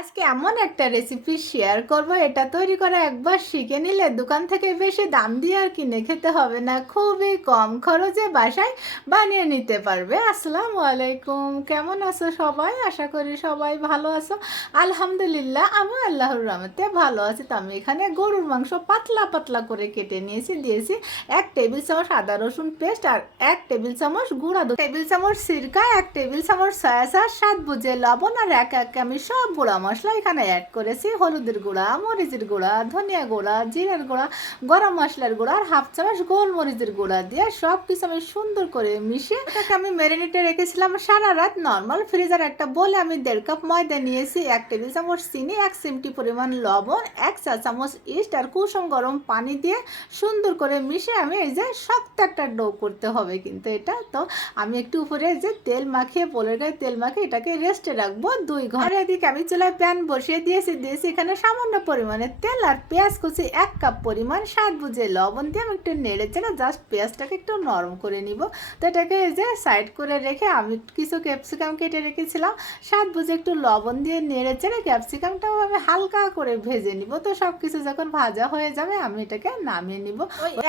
আজকে এমন একটা রেসিপি শেয়ার করব, এটা তৈরি করা একবার শিখে নিলে দোকান থেকে বেশি দাম দিয়ে আর কিনে খেতে হবে না। খুবই কম খরচে বাসায় বানিয়ে নিতে পারবে। আসসালামু আলাইকুম, কেমন আছো সবাই? আশা করি সবাই ভালো আছো। আলহামদুলিল্লাহ আমি আল্লাহর রহমতে ভালো আছি। তো আমি এখানে গরুর মাংস পাতলা পাতলা করে কেটে নিয়েছি, দিয়েছি এক টেবিল চামচ আদা রসুন পেস্ট আর এক টেবিল চামচ গুঁড়া টেবিল চামচ সিরকা, এক টেবিল চামচ সয়া সস, সাত বুঝে লবণ আর এক এক আমি সব গুঁড়া মশলা এখানে অ্যাড করেছি। হলুদের গুঁড়া, মরিচের গুঁড়া, ধনিয়া গুঁড়া, জিরার গুঁড়া, গরম মশলার গুঁড়া আর হাফ চামচ গোলমরিচের গুঁড়া দিয়ে সব কিছু আমি সুন্দর করে মিশিয়ে এটাকে আমি ম্যারিনেটে রেখেছিলাম সারা রাত নর্মাল ফ্রিজার একটা বলে আমি দেড় কাপ ময়দা নিয়েছি, এক টেবিল চামচ চিনি, এক চিমটি পরিমাণ লবণ, এক চা চামচ ইস্ট আর কুসুম গরম পানি দিয়ে সুন্দর করে মিশে আমি এই যে শক্ত একটা ডো করতে হবে কিন্তু এটা। তো আমি একটু উপরে যে তেল মাখিয়ে পোলের গায়ে তেল মাখিয়ে এটাকে রেস্টে রাখব দুই ঘণ্টা। এদিকে আমি চুলায় প্যান বসিয়ে দিয়েছি দিয়েছি এখানে সামান্য পরিমাণে তেল আর পেঁয়াজ কুচি এক কাপ পরিমাণ স্বাদ বুঝে লবণ দিয়ে আমি একটু নেড়ে চেড়ে জাস্ট পেঁয়াজটাকে একটু নরম করে নিব। তো এটাকে এই যে সাইড করে রেখে আমি কিছু ক্যাপসিকাম কেটে রেখেছিলাম। স্বাদ বুঝে একটু লবণ দিয়ে নেড়ে চেড়ে ক্যাপসিকামটাও আমি হালকা করে ভেজে নিব। তো সব কিছু যখন ভাজা হয়ে যাবে আমি এটাকে নামিয়ে নিব।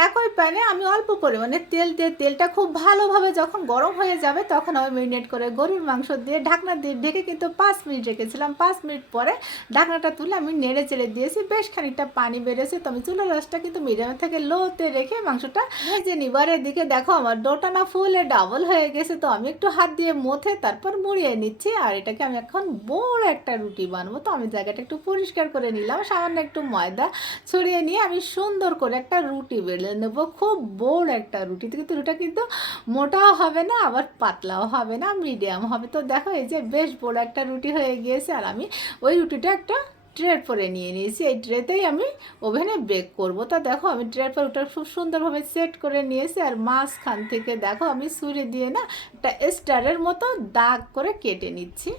একই প্যানে আমি অল্প পরিমাণে তেল দিয়ে তেলটা খুব ভালোভাবে যখন গরম হয়ে যাবে তখন আমি মেরিনেট করে গরুর মাংস দিয়ে ঢাকনা দিয়ে ঢেকে কিন্তু পাঁচ মিনিট রেখেছিলাম। পাঁচ মিনিট পরে ঢাকনাটা তুলে আমি নেড়ে চেড়ে দিয়েছি, বেশ খানিকটা পানি বেড়েছে। তো আমি চুলার রসটা কিন্তু মিডিয়াম থেকে লোতে রেখে মাংসটা যে নিবারের দিকে দেখো আমার ডোটা না ফুলে ডাবল হয়ে গেছে। তো আমি একটু হাত দিয়ে মথে তারপর মুড়িয়ে নিচ্ছি আর এটাকে আমি এখন বড় একটা রুটি বানাবো। তো আমি জায়গাটা একটু পরিষ্কার করে নিলাম, সামান্য একটু ময়দা ছড়িয়ে নিয়ে আমি সুন্দর করে একটা রুটি বেলে নেব, খুব বড় একটা রুটি। কিন্তু রুটা কিন্তু মোটাও হবে না, আবার পাতলাও হবে না মিডিয়াম হবে। তো দেখো এই যে বেশ বড় একটা রুটি হয়ে গিয়েছে আর আমি ওই রুটিটা একটা ট্রের পরে নিয়ে নিয়েছি। এই ট্রেতেই আমি ওভেনে বেক করব। তা দেখো, আমি ট্রের পর ওটা খুব সুন্দরভাবে সেট করে নিয়েছি আর মাঝখান থেকে দেখো, আমি ছুরি দিয়ে না একটা স্টারের মতো দাগ করে কেটে নিচ্ছি।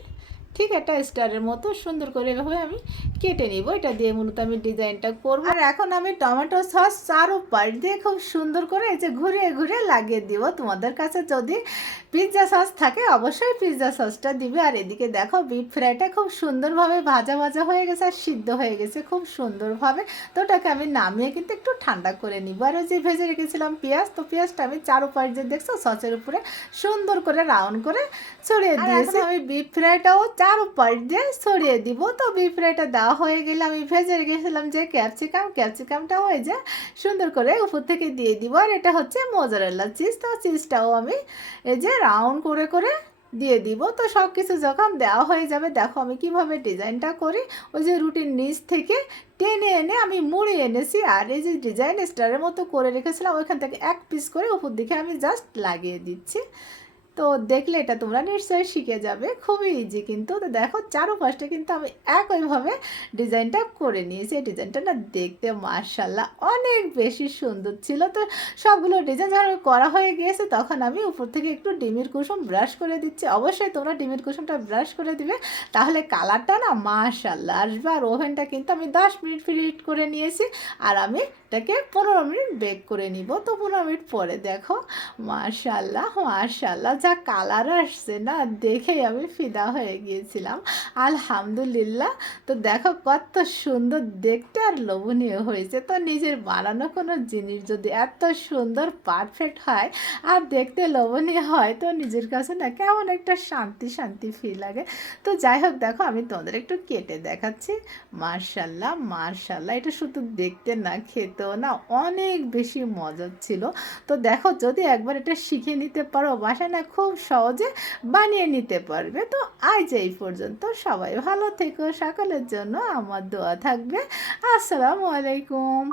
ঠিক একটা স্টারের মতো সুন্দর করে এভাবে আমি কেটে নিব। এটা দিয়ে মূলত আমি ডিজাইনটা করব। আর এখন আমি টমেটো সস চারো পাশ দিয়ে খুব সুন্দর করে এই যে ঘুরিয়ে ঘুরিয়ে লাগিয়ে দিব। তোমাদের কাছে যদি পিৎজা সস থাকে, অবশ্যই পিৎজা সসটা দিবে। আর এদিকে দেখো বিট ফ্রাইটা খুব সুন্দরভাবে ভাজা ভাজা হয়ে গেছে আর সিদ্ধ হয়ে গেছে খুব সুন্দরভাবে। তো ওটাকে আমি নামিয়ে কিন্তু একটু ঠান্ডা করে নিব। আর ওই যে ভেজে রেখেছিলাম পেঁয়াজ তো পেঁয়াজটা আমি চারো পাশ দিয়ে দেখছ সসের উপরে সুন্দর করে রাউন্ড করে ছড়িয়ে দিয়েছি। আমি বিফ ফ্রাইটাও চার পাশ দিয়ে ছড়িয়ে দিব। তো বিফ ফ্রাইটা দেওয়া হয়ে গেলে আমি ভেজে রেখেছিলাম যে ক্যাপসিকাম ক্যাপসিকামটাও এই যে সুন্দর করে উপর থেকে দিয়ে দিব। আর এটা হচ্ছে মোজারেলা চিজ তো চিজটাও আমি এই যে রাউন্ড করে করে দিয়ে দিব। তো সব কিছু যখন দেওয়া হয়ে যাবে, দেখো আমি কীভাবে ডিজাইনটা করি। ওই যে রুটির নিচ থেকে টেনে এনে আমি মুড়ে এনেছি। আর এই যে ডিজাইন স্টারের মতো করে রেখেছিলাম, ওইখান থেকে এক পিস করে উপর দিকে আমি জাস্ট লাগিয়ে দিচ্ছি। তো দেখলে এটা তোমরা নিশ্চয়ই শিখে যাবে। খুবই ইজি কিন্তু তো দেখো চারোপাশটা কিন্তু আমি একইভাবে ডিজাইনটা করে নিয়েছি। এই ডিজাইনটা না দেখতে মার্শাল্লাহ অনেক বেশি সুন্দর ছিল। তো সবগুলো ডিজাইন যখন করা হয়ে গিয়েছে তখন আমি উপর থেকে একটু ডিমের কুসুম ব্রাশ করে দিচ্ছি। অবশ্যই তোমরা ডিমের কুসুমটা ব্রাশ করে দিবে। তাহলে কালারটা না মার্শাল্লাহ আসবে আর ওভেনটা কিন্তু আমি দশ মিনিট ফ্রিট করে নিয়েছি আর আমি এটাকে পনেরো মিনিট বেক করে নিব। তো পনেরো মিনিট পরে দেখো মার্শাল্লাহ মার্শাল্লাহ যা কালার আসছে না, দেখেই আমি ফিদা হয়ে গিয়েছিলাম। আলহামদুলিল্লাহ। তো দেখো কত সুন্দর দেখতে আর লোভনীয় হয়েছে। তো নিজের বানানো কোনো জিনিস যদি এত সুন্দর পারফেক্ট হয় আর দেখতে লোভনীয় হয়, তো নিজের কাছে না কেমন একটা শান্তি শান্তি ফিল লাগে। তো যাই হোক, দেখো আমি তোমাদের একটু কেটে দেখাচ্ছি। মার্শাল্লাহ মার্শাল্লাহ এটা শুধু দেখতে না, খেতেও না, অনেক বেশি মজার ছিল। তো দেখো যদি একবার এটা শিখে নিতে পারো, বাসায় না খুব সহজে বানিয়ে নিতে পারবে। তো আজ এই পর্যন্ত সবাই ভালো থেকো, সকলের জন্য আমার দোয়া থাকবে। আসসালামু আলাইকুম।